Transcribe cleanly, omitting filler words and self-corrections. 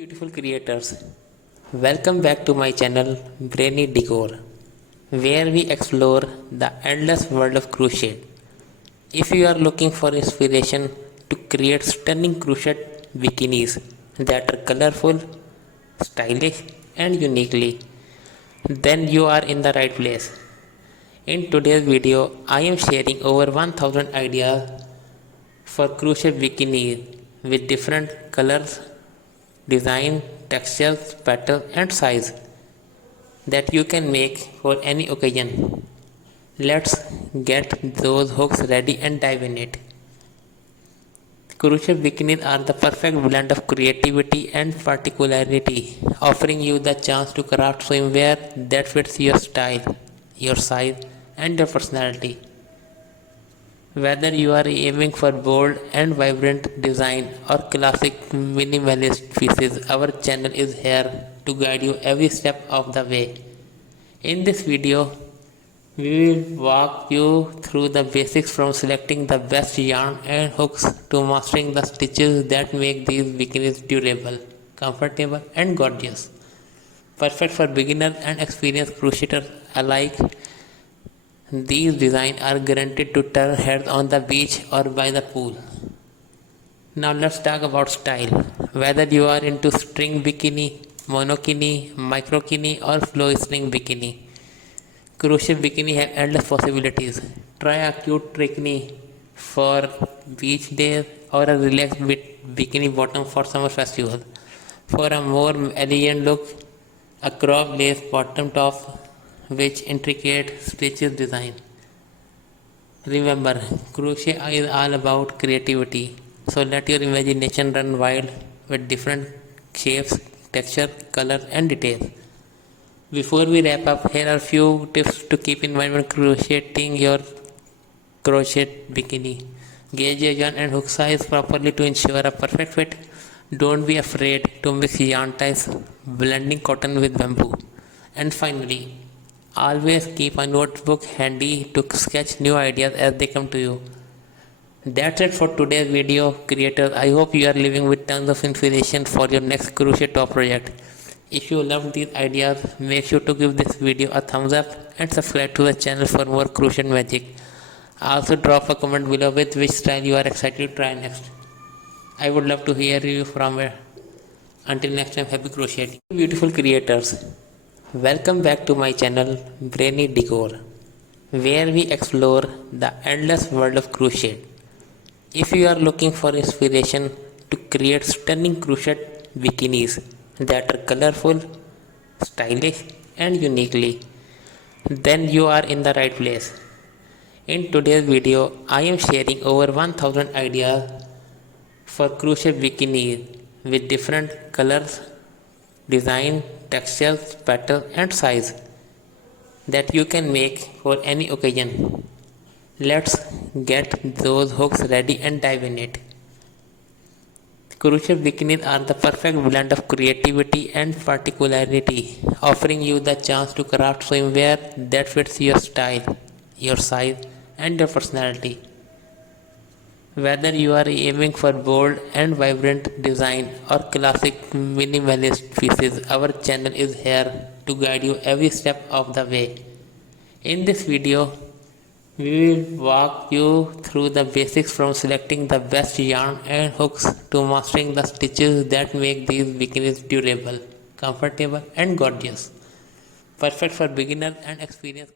Beautiful creators, welcome back to my channel Brainy Decor, where we explore the endless world of crochet. If you are looking for inspiration to create stunning crochet bikinis that are colorful, stylish, and uniquely, then you are in the right place. In today's video, I am sharing over 1000 ideas for crochet bikinis with different colors, design, textures, pattern and size that you can make for any occasion. Let's get those hooks ready and dive in it. Crochet bikinis are the perfect blend of creativity and particularity, offering you the chance to craft swimwear that fits your style, your size, and your personality. Whether you are aiming for bold and vibrant design or classic minimalist pieces, our channel is here to guide you every step of the way. In this video, we will walk you through the basics from selecting the best yarn and hooks to mastering the stitches that make these bikinis durable, comfortable and gorgeous. Perfect for beginners and experienced crocheters alike. These designs are guaranteed to turn heads on the beach or by the pool. Now let's talk about style. Whether you are into string bikini, monokini, microkini or flow string bikini, crochet bikini have endless possibilities. Try a cute bikini for beach days or a relaxed bikini bottom for summer festival. For a more elegant look, a crop lace bottom top with intricate stitches design. Remember, crochet is all about creativity, so let your imagination run wild with different shapes, texture, color and details. Before we wrap up, here are a few tips to keep in mind when crocheting your crochet bikini. Gauge your yarn and hook size properly to ensure a perfect fit. Don't be afraid to mix yarn types, blending cotton with bamboo. And finally, always keep a notebook handy to sketch new ideas as they come to you. That's it for today's video, creators. I hope you are living with tons of inspiration for your next crochet top project. If you loved these ideas, make sure to give this video a thumbs up and subscribe to the channel for more crochet magic. Also drop a comment below with which style you are excited to try next. I would love to hear you from here. Until next time, happy crocheting. Beautiful creators, welcome back to my channel Brainy Decor, where we explore the endless world of crochet. If you are looking for inspiration to create stunning crochet bikinis that are colorful, stylish and uniquely, then you are in the right place. In today's video, I am sharing over 1000 ideas for crochet bikinis with different colors, design, textures, pattern and size that you can make for any occasion. Let's get those hooks ready and dive in it. Crochet bikinis are the perfect blend of creativity and particularity, offering you the chance to craft swimwear that fits your style, your size and your personality. Whether you are aiming for bold and vibrant design or classic minimalist pieces, our channel is here to guide you every step of the way. In this video, we will walk you through the basics from selecting the best yarn and hooks to mastering the stitches that make these bikinis durable, comfortable and gorgeous. Perfect for beginners and experienced